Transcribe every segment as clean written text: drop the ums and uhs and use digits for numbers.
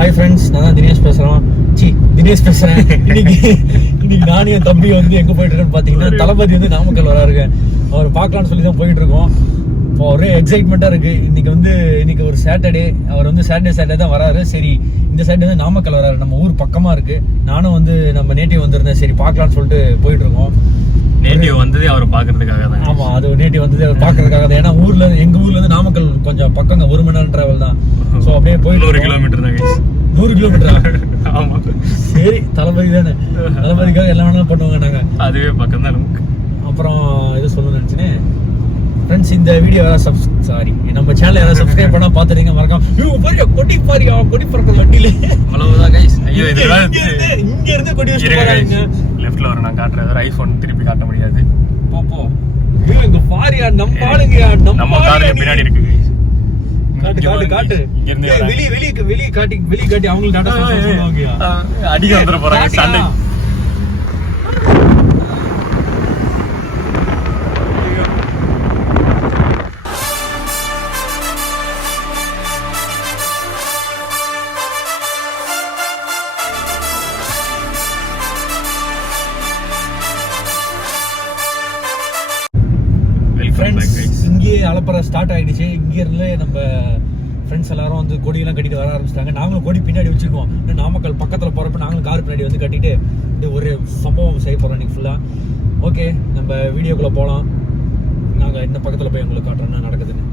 Hi friends, நான் தான் தினேஷ் பேசுகிறேன். இன்னைக்கு நானும் என் தம்பி வந்து எங்கே போயிட்டு இருக்கேன்னு பார்த்தீங்கன்னா, தளபதி வந்து நாமக்கல் வராருங்க. அவர் பார்க்கலான்னு சொல்லி தான் போயிட்டு இருக்கோம். இப்போ ஒரே எக்ஸைட்மெண்ட்டாக இருக்குது. இன்னைக்கு ஒரு சாட்டர்டே. அவர் வந்து சாட்டர்டே தான் வராரு. சரி, இந்த சாட்டர்டே வந்து நாமக்கல் வராரு. நம்ம ஊர் பக்கமாக இருக்குது. நானும் வந்து நம்ம நேட்டிவ் வந்திருந்தேன். சரி பார்க்கலான்னு சொல்லிட்டு போயிட்டு இருக்கோம். நேட்டிவ் வந்ததே அவர் பார்க்கறதுக்காக தான். ஆமாம், அது நேட்டிவ் வந்ததே அவர் பார்க்கறதுக்காக தான். ஏன்னா எங்கள் ஊர்லேருந்து நாமக்கல் கொஞ்சம் பக்கங்க, 1 மணி நேரம் டிராவல் தான். ஸோ அப்படியே போயிட்டு 100 கிலோமீட்டர் தான். 100 கிலோமீட்டரா? ஆமா, சரி, தளபதி தானே, தளபதிக்காக எல்லாம் வேணாலும் பண்ணுவாங்க. நாங்கள் அதுவே பக்கம் தான் நமக்கு. அப்புறம் இது சொல்லணும்னு நினச்சினேன் ஃப்ரெண்ட்ஸ், இந்த வீடியோ நம்ம சேனல் யாராவது சப்ஸ்கிரைப் பண்ணா பார்த்துட்டீங்க மறக்காம கொடி பாருங்க, கொடி பறக்கிற வண்டியில அவ்வளவுதான் கைஸ். ஐயோ, இங்க இருந்து கொடி வச்சு போறாங்க. லெஃப்ட்ல வர நான் காட்டுறேன். ஐபோன் திருப்பி காட்ட முடியாது. போ இங்க பாரியா, நம்ம ஆளுங்க, நம்ம காருக்கு பின்னாடி இருக்கு. காட்டு இங்க இருந்து வெளிய காட்டி அவங்களுக்கு டாடா சொல்லுவாங்க. அடிக்க வந்துற போறாங்க சண்டை. இங்கே அலப்பற ஸ்டார்ட் ஆயிடுச்சு. இங்க இருந்து நம்ம ஃப்ரெண்ட்ஸ் எல்லாரும் வந்து கொடியெல்லாம் கட்டிட்டு வர ஆரம்பிச்சிட்டாங்க. நாங்களும் கொடி பின்னாடி வச்சிருக்கோம். இன்னும் நாமக்கல் பக்கத்தில் போறப்ப நாங்களும் கார் பின்னாடி வந்து கட்டிட்டு ஒரு சம்பவம் செய்ய போறோம் இன்னைக்கு ஃபுல்லா. ஓகே, நம்ம வீடியோக்குள்ள போகலாம். நாங்கள் இந்த பக்கத்தில் போய் உங்களுக்கு காட்டுறோம் என்ன நடக்குதுன்னு.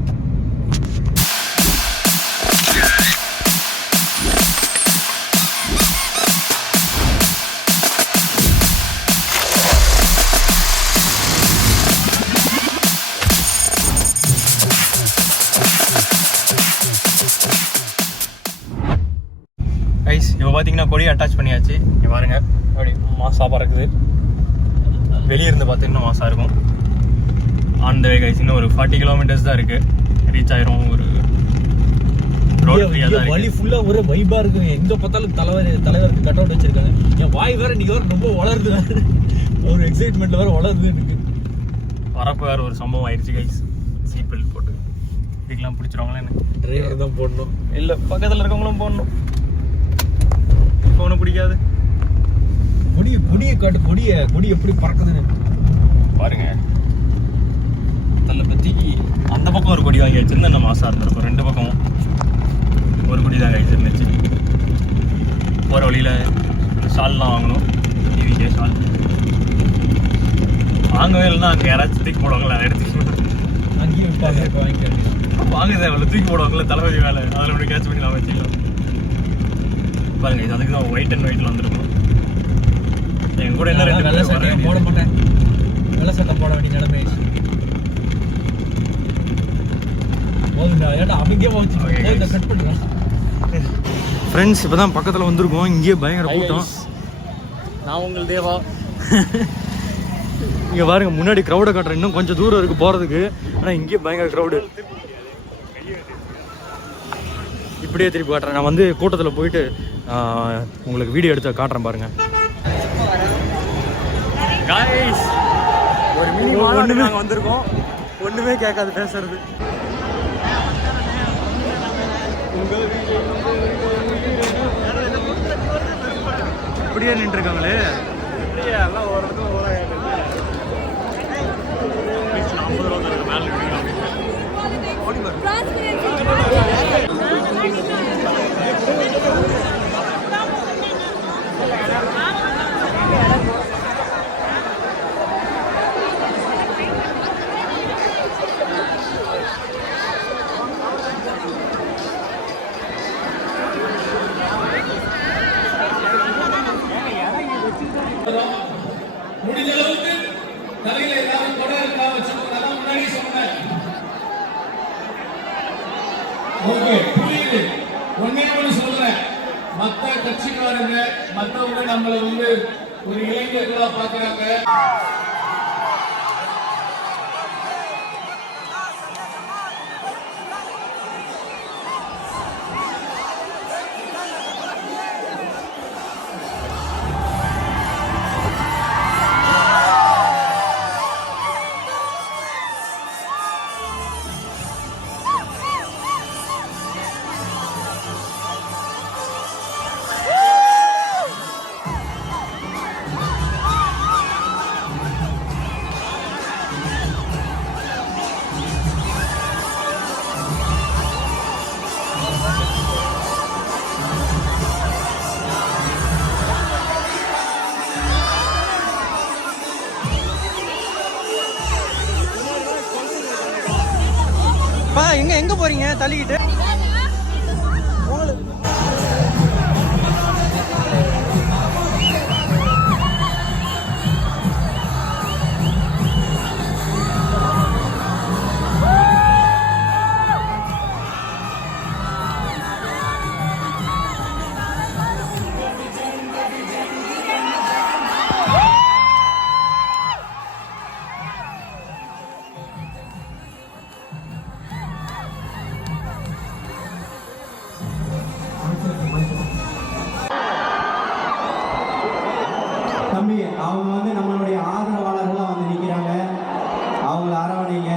இப்போ பார்த்தீங்கன்னா கொடி அட்டாச் பண்ணியாச்சு. இங்கே பாருங்க, அப்படி மாசாக பறக்குது. வெளியே இருந்து பார்த்தீங்கன்னா மாசாக இருக்கும். On the way guys. இன்னும் ஒரு 40 கிலோமீட்டர்ஸ் தான் இருக்கு, ரீச் ஆயிரும். ஒரு வழி ஃபுல்லா ஒரு வைபா இருக்கு. எங்க பார்த்தாலும் தலைவருக்கு கட் அவுட் வச்சிருக்காங்க. என் வாய் வேற இன்னைக்கு வேற ரொம்ப வளருது. ஒரு எக்ஸைட்மெண்ட்ல வேற வளருது எனக்கு. வரப்போ வேற ஒரு சம்பவம் ஆயிடுச்சு கைஸ். சீட் பெல்ட் போட்டு இதுக்கெல்லாம் பிடிச்சிருவாங்களா? எனக்கு டிரைவர் தான் போடணும், இல்லை பக்கத்தில் இருக்கவங்களும் போடணும். ஒன்றும் பிடிக்காது. கொடியை காட்டு. கொடி எப்படி பறக்குதுன்னு பாருங்க. தளபதிக்கு அந்த பக்கம் ஒரு கொடி வாங்கி வச்சிருந்தா நம்ம மாசா இருந்திருக்கும். 2 பக்கமும் ஒரு கொடி தான் வச்சிருந்துச்சு. போகிற வழியில் ஷால்லாம் வாங்கணும். டிவிக்கே ஷால் வாங்கவே இல்லைன்னா அங்கே யாராச்சும் தூக்கி போடுவாங்களா? எடுத்து அங்கேயும் வாங்குதே அவ்வளோ தூக்கி போடுவாங்களே தளபதி வேலை. அதில் ஒன்று கேட்ச் பண்ணி நான் வச்சுக்கலாம். பாருங்க, இது அதுக்கு தான் ஒயிட் அண்ட் ஒயிட்ல வந்துருக்கும். என் கூட என்ன வெள்ளை சட்டை போட மாட்டேன். வெள்ளை சட்டை போட வேண்டிய நிலைமை. ஃப்ரெண்ட்ஸ், இப்போ தான் பக்கத்தில் வந்திருக்கோம். இங்கேயே பயங்கர கூட்டம். நான் உங்கள் தேவா. இங்கே பாருங்க, முன்னாடி க்ரௌடை காட்டுறேன். இன்னும் கொஞ்சம் தூரம் இருக்குது போகிறதுக்கு. ஆனால் இங்கேயே பயங்கர க்ரௌடு. இப்படியே திருப்பி காட்டுறேன். நான் வந்து கூட்டத்தில் போயிட்டு உங்களுக்கு வீடியோ எடுத்து காட்டுறேன் பாருங்க. ஒரு மினி மாநாடு நாங்கள் வந்திருக்கோம். ஒன்றுமே கேட்காது பேசுறது. இப்படியே நின்றுருக்காங்களே. எல்லாம் ஒரு இடத்துல முடிஞ்ச அளவுக்கு தலையில ஏதாவது கொடை இருக்கா வச்சுக்கோங்க. அதான் முன்னாடி சொன்னேன். ஓகே, புரியுது. ஒன்னே ஒன்று சொல்றேன். மத்த கட்சிக்காரங்க மற்றவங்க நம்மளை வந்து ஒரு இளைஞர்களா பாக்குறாங்க. எங்க போறீங்க தள்ளிக்கிட்டு? தம்பி அவங்க வந்து நம்மளுடைய ஆதரவாளர்களாக வந்து நிற்கிறாங்க, அவங்கள அரவணைங்க.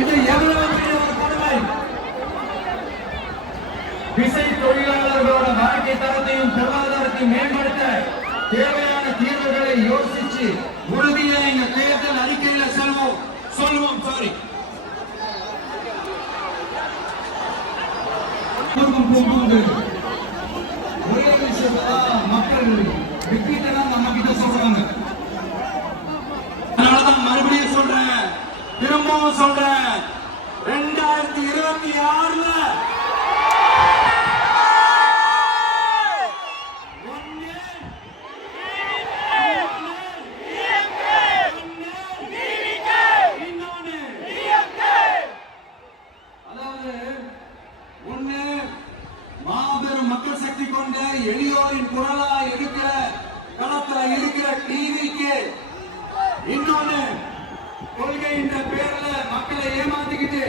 இது எவ்வளவு பெரிய ஒரு கொடுமை! விசை தொழிலாளர்களோட வாழ்க்கை தரத்தையும் பொருளாதாரத்தையும் மேம்படுத்த தேவையான தீர்வுகளை யோசிச்சு உறுதியா இந்த தேர்தல் அறிக்கையில சொல்லுவோம். சாரி, போகும்போது ஒரே விஷயத்தான் மக்கள் ரிப்பீட்டடா நம்ம கிட்ட சொல்றாங்க. அதனாலதான் மறுபடியும் சொல்றேன், திரும்பவும் சொல்றேன், 2026ல மாபெரும் மக்கள் சக்தி கொண்ட எளியோரின் குரலா இருக்கிற களத்துல இருக்கிற டிவிக்கு, இன்னொன்னு கொள்கை என்ற பேர்ல மக்களை ஏமாத்திக்கிட்டு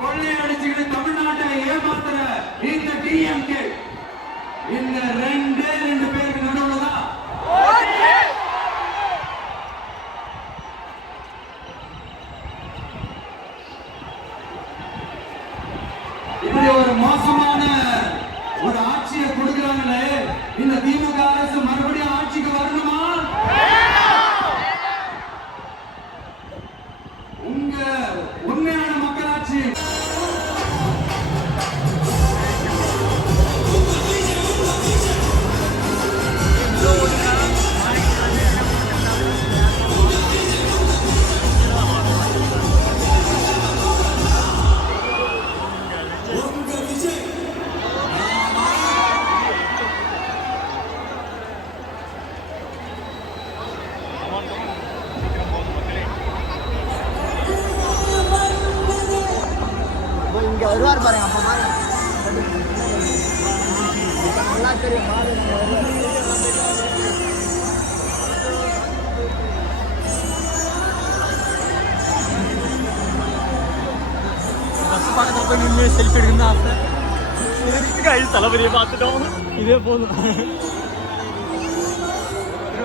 கொள்ளை அடிச்சுக்கிட்டு தமிழ்நாட்டை ஏமாத்துற இந்த டிஎம்கே, இந்த ரெண்டு பேருக்கு நடுவுல தான் இப்படி ஒரு மோசமான ஒரு ஆட்சியை கொடுக்கிறாங்களே, இந்த திமுக அரசு மறுபடியும் ஆட்சிக்கு வரணுமா? உங்க உண்மையான மக்களாட்சி வருவார் பாருங்க அப்போ மாதிரி நல்லா தெரியும் பஸ் பக்கத்தில் போய் நின்று செல்ஃபி எடுக்கணும் ஆசை. தளபதியை பார்த்துட்டோம், இதே போதும்.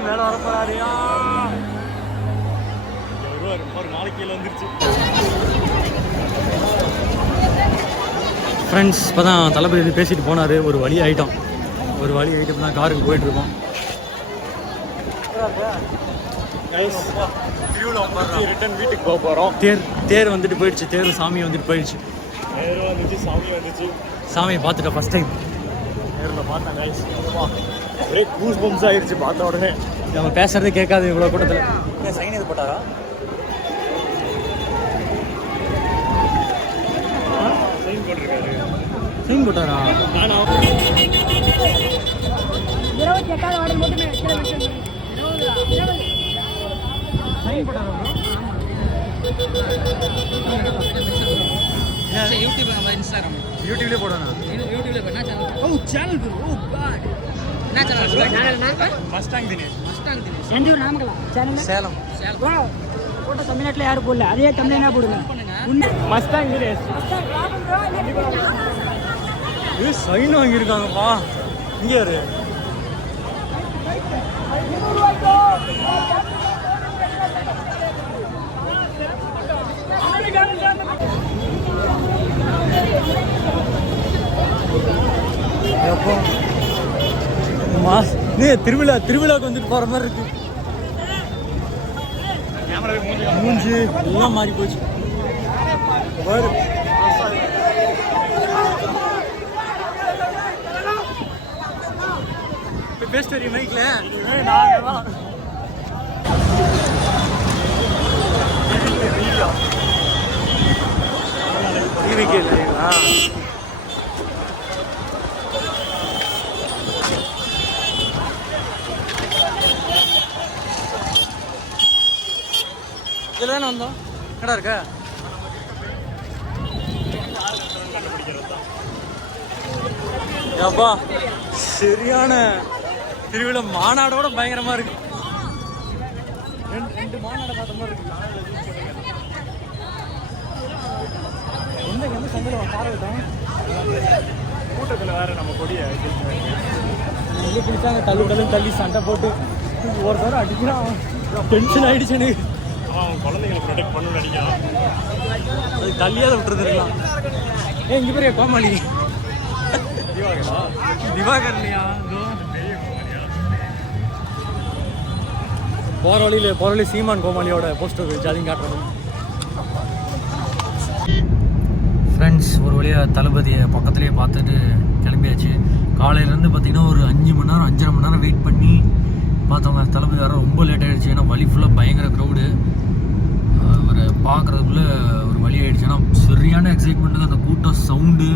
மேலே வரப்போறாரியா ஒரு நாளைக்கு கீழே வந்துருச்சு. ஃப்ரெண்ட்ஸ் இப்போ தான் தளபதி பேசிட்டு போனார். ஒரு வழி ஆகிட்டோம். தான் காருக்கு போயிட்டுருக்கோம். திருவிழா ரிட்டன் வீட்டுக்கு போக போகிறோம். தேர் வந்துட்டு போயிடுச்சு. சாமி வந்துட்டு போயிடுச்சு. சாமியை பார்த்துட்டோம் ஃபர்ஸ்ட் டைம் நேரில் பார்த்தேன். கைஸ் ஒரே கூஸ் பம்ப்ஸ் ஆகிடுச்சு பார்த்த உடனே. நம்ம பேசுறதே கேட்காது இவ்வளோ கூட்டத்தில். சைன் எது போட்டாரா? சைன் போட்டாரா? சைன் போட்டாரா? யூடியூப் நம்ம இன்ஸ்டாகிராம் யூடியூப்லேயே போடணும். யூடியூப்ல பண்ணா சேனல். ஓ சேனல் ப்ரோ. ஓ காட். என்ன சேனல்? மஸ்டாங் தினேஷ். எந்த ஊர்? நாமக்கலா? சேனல் சேலம். ப்ரோ போட்டோ தமிழ்நாட்டில் யாரும் போடல, அதே தமிழ்னா போடுங்க. மஸ்டாங் தினேஷ். இது சைன் வாங்கியிருக்காங்கப்பா. இங்கே யாரு? திருவிழாவுக்கு வந்துட்டு போற மாதிரி இருக்கு. மூஞ்சி எல்லாம் மாறி போச்சு. பேஸ்ட் வரையும் மைக்ல இதில் தானே வந்தோம். கடை இருக்க அப்பா சரியான திருவிழா. மாநாடோட பயங்கரமா இருக்கு. ரெண்டு மாநாடு பார்த்த மாதிரி இருக்கு. எந்த சந்தையில் பாருங்க கூட்டத்தில் வேற நம்ம கொடியை எங்கே பிடிச்சாங்க. தள்ளி சண்டை போட்டு ஒரு தடவை அடிக்கிறான். டென்ஷன் ஆயிடுச்சு எனக்கு. அவன் குழந்தைங்களை ப்ரொடெக்ட் பண்ணு நினைக்கிறான். அது தள்ளியாத விட்டுருந்துருக்கலாம். இங்கே பெரிய கோமாளி திவாகர்லையா? போகிற வழியில் சீமான் கோமாளியோட போஸ்டர் இருந்துச்சு, அதையும் காட்டுறோம். ஃப்ரெண்ட்ஸ் ஒரு வழியாக தளபதியை பக்கத்துலேயே பார்த்துட்டு கிளம்பியாச்சு. காலையிலேருந்து பார்த்தீங்கன்னா ஒரு 5 மணி நேரம் 5.5 மணி நேரம் வெயிட் பண்ணி பார்த்தவங்க. தளபதி வர ரொம்ப லேட் ஆகிடுச்சு. ஏன்னா வழி ஃபுல்லாக பயங்கர க்ரௌடு. அவரை பார்க்குறதுக்குள்ளே ஒரு வழி ஆகிடுச்சு. ஏன்னா சரியான எக்ஸைட்மெண்ட்டு. அந்த கூட்டம் சவுண்டு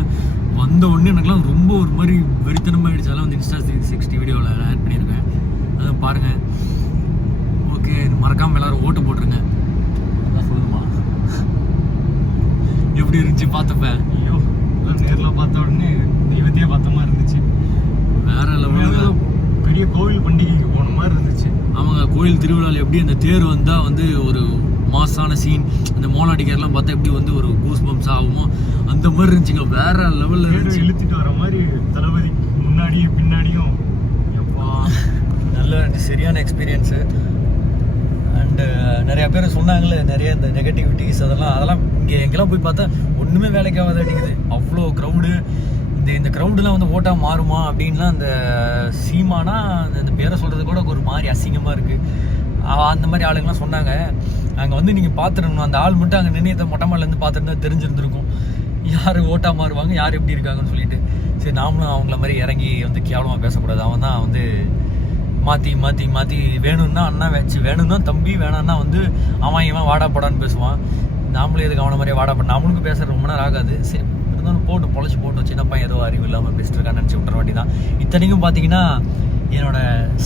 வந்த உடனே எனக்குலாம் ரொம்ப ஒரு மாதிரி வெறித்தனமாக ஆகிடுச்சு. அதெல்லாம் வந்து Insta360 வீடியோவில் ஆட் பண்ணியிருக்கேன், அதான் பாருங்கள். ஓகே, மறக்காமல் எல்லோரும் ஓட்டு போட்டுருங்க. அதான் சொல்லுமா எப்படி இருந்துச்சு பார்த்தப்ப? ஐயோ நேரில் பார்த்த உடனே தெய்வத்தையே பார்த்த மாதிரி இருந்துச்சு. வேற லெவலில் பெரிய கோவில் பண்டிகைக்கு போன மாதிரி இருந்துச்சு. ஆமாங்க, கோயில் திருவிழாவில் எப்படி அந்த தேர் வந்தால் வந்து ஒரு மாசான சீன், இந்த மோளாடிக்கர்லாம் பார்த்தா எப்படி வந்து ஒரு கூஸ் பம்ப்ஸ் ஆகுமோ அந்த மாதிரி இருந்துச்சுங்க. வேற லெவலில் இருந்துச்சு. இழுத்துட்டு வர மாதிரி தளபதி முன்னாடியும் பின்னாடியும். எப்பா நல்ல சரியான எக்ஸ்பீரியன்ஸு. அண்டு நிறையா பேர் சொன்னாங்களே நிறைய இந்த நெகட்டிவிட்டிஸ் அதெல்லாம் இங்கே எங்கெல்லாம் போய் பார்த்தா ஒன்றுமே வேலைக்கு ஆகாத அடிக்குது. அவ்வளோ க்ரௌடு. இந்த க்ரௌடெலாம் வந்து ஓட்டாக மாறுமா அப்படின்லாம் அந்த சீமானா அந்த பேரை சொல்கிறது கூட ஒரு மாதிரி அசிங்கமாக இருக்குது. அந்த மாதிரி ஆளுங்கெல்லாம் சொன்னாங்க. அங்கே வந்து நீங்கள் பார்த்துருக்கணும். அந்த ஆள் மட்டும் அங்கே நினைத்த மொட்டை மாடிலேருந்து பார்த்துருந்தா தெரிஞ்சிருந்துருக்கும் யார் ஓட்டாக மாறுவாங்க, யார் எப்படி இருக்காங்கன்னு சொல்லிட்டு. சரி, நாமளும் அவங்கள மாதிரி இறங்கி வந்து கேவலமாக பேசக்கூடாது. அவன் தான் வந்து மாற்றி வேணும்னா அண்ணா வச்சு, வேணும்னா தம்பி, வேணான்னா வந்து அவன் இவன் வாடா போடான்னு பேசுவான். நாமளும் எதுக்கு அவனை மாதிரியே வாடா போட, நம்மளுக்கு பேசுகிற ரொம்ப நேரம் ஆகாது. சரி இருந்தாலும் பொழைச்சி போட்டோம். சின்ன பையன் ஏதோ அறிவு இல்லாமல் பேசிட்டு இருக்கான்னு நினச்சி விட்டுற வேண்டி தான். இத்தனைக்கும் பார்த்தீங்கன்னா என்னோட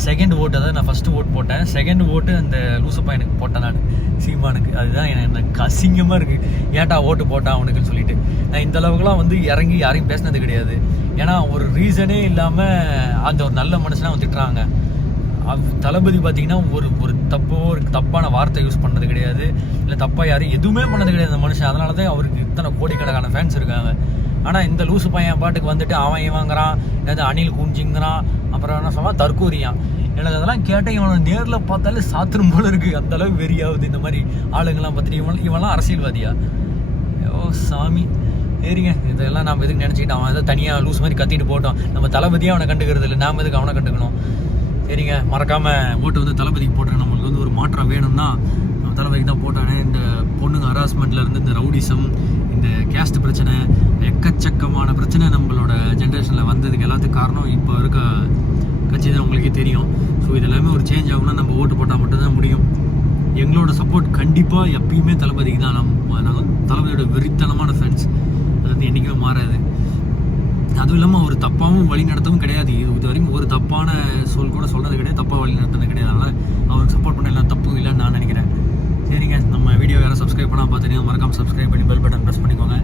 செகண்ட் ஓட்டு, அதாவது நான் ஃபஸ்ட்டு ஓட் போட்டேன், செகண்ட் ஓட்டு அந்த லூசு பையனுக்கு போட்டேன் நான், சீமானுக்கு. அதுதான் எனக்கு அசிங்கமாக இருக்குது, ஏன்டா ஓட்டு போட்டான் அவனுக்குன்னு சொல்லிட்டு. நான் இந்த அளவுக்குலாம் வந்து இறங்கி யாரையும் பேசினது கிடையாது. ஏன்னா ஒரு ரீசனே இல்லாமல் அந்த ஒரு நல்ல மனுஷனாக வந்துட்டுறாங்க. தளபதி பார்த்தீங்கன்னா ஒரு தப்பான வார்த்தை யூஸ் பண்ணது கிடையாது, இல்லை தப்பாக யாரும் எதுவுமே பண்ணது கிடையாது அந்த மனுஷன். அதனால தான் அவருக்கு இத்தனை கோடிக்கணக்கான ஃபேன்ஸ் இருக்காங்க. ஆனால் இந்த லூசு பையன் பாட்டுக்கு வந்துட்டு அவன் இவங்கிறான், ஏதாவது அணில் குஞ்சிங்கிறான், அப்புறம் என்ன சொன்னால் தற்கூரியான். எனக்கு அதெல்லாம் கேட்டால் இவனை நேரில் பார்த்தாலே சாத்திரம் போல இருக்குது, அந்த அளவுக்கு வெறியாகுது இந்த மாதிரி ஆளுங்கெல்லாம் பார்த்துட்டு. இவன்லாம் அரசியல்வாதியா? ஓ சாமி, சரிங்க. இதெல்லாம் நம்ம எதுக்கு நினச்சிக்கிட்டோம், அவன் எதாவது தனியாக லூஸ் மாதிரி கத்திட்டு போட்டோம். நம்ம தளபதியாக அவனை கண்டுக்கிறது இல்லை, நாம் எதுக்கு அவனை கண்டுக்கணும்? சரிங்க, மறக்காமல் ஓட்டு வந்து தளபதிக்கு போட்டுருங்க. நம்மளுக்கு வந்து ஒரு மாற்றம் வேணும்னா நம்ம தளபதிக்கு தான் போட்டானே. இந்த பொண்ணுங்க ஹராஸ்மெண்ட்லேருந்து இந்த ரவுடிசம், இந்த கேஸ்ட் பிரச்சனை, எக்கச்சக்கமான பிரச்சனை நம்மளோட ஜென்ரேஷனில் வந்ததுக்கு எல்லாத்துக்கும் காரணம் இப்போ இருக்க கட்சி தான், உங்களுக்கே தெரியும். ஸோ இதெல்லாமே ஒரு சேஞ்ச் ஆகும்னா நம்ம ஓட்டு போட்டால் மட்டும்தான் முடியும். எங்களோட சப்போர்ட் கண்டிப்பாக எப்பயுமே தளபதிக்கு தான். நாங்கள் தளபதியோட வெறித்தனமான ஃபேன்ஸ், அது வந்து என்றைக்குமே மாறாது. அதுவும் இல்லாமல் ஒரு தப்பாகவும் வழி நடத்தவும் கிடையாது. இது வரைக்கும் ஒரு தப்பான சொல் கூட சொல்கிறது கிடையாது, தப்பாக வழி நடத்துறது கிடையாது. அதனால் அவருக்கு சப்போர்ட் பண்ண எல்லாம் தப்பு இல்லைன்னு நான் நினைக்கிறேன். சரிங்க, நம்ம வீடியோ யாரும் சப்ஸ்கிரைப் பண்ணால் பார்த்துட்டீங்க, மறக்காமல் சப்ஸ்கிரைப் பண்ணி பெல் பட்டன் ப்ரெஸ் பண்ணிக்கோங்க.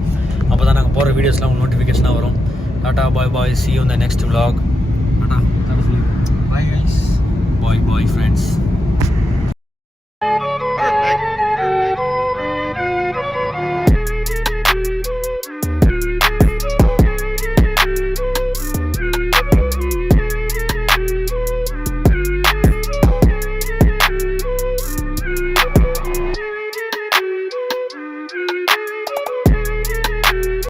அப்போ தான் நாங்கள் போகிற வீடியோஸ்லாம் உங்களுக்கு நோட்டிஃபிகேஷனாக வரும். Tata bye bye, see you in the next vlog. Tata, bye guys, bye bye friends.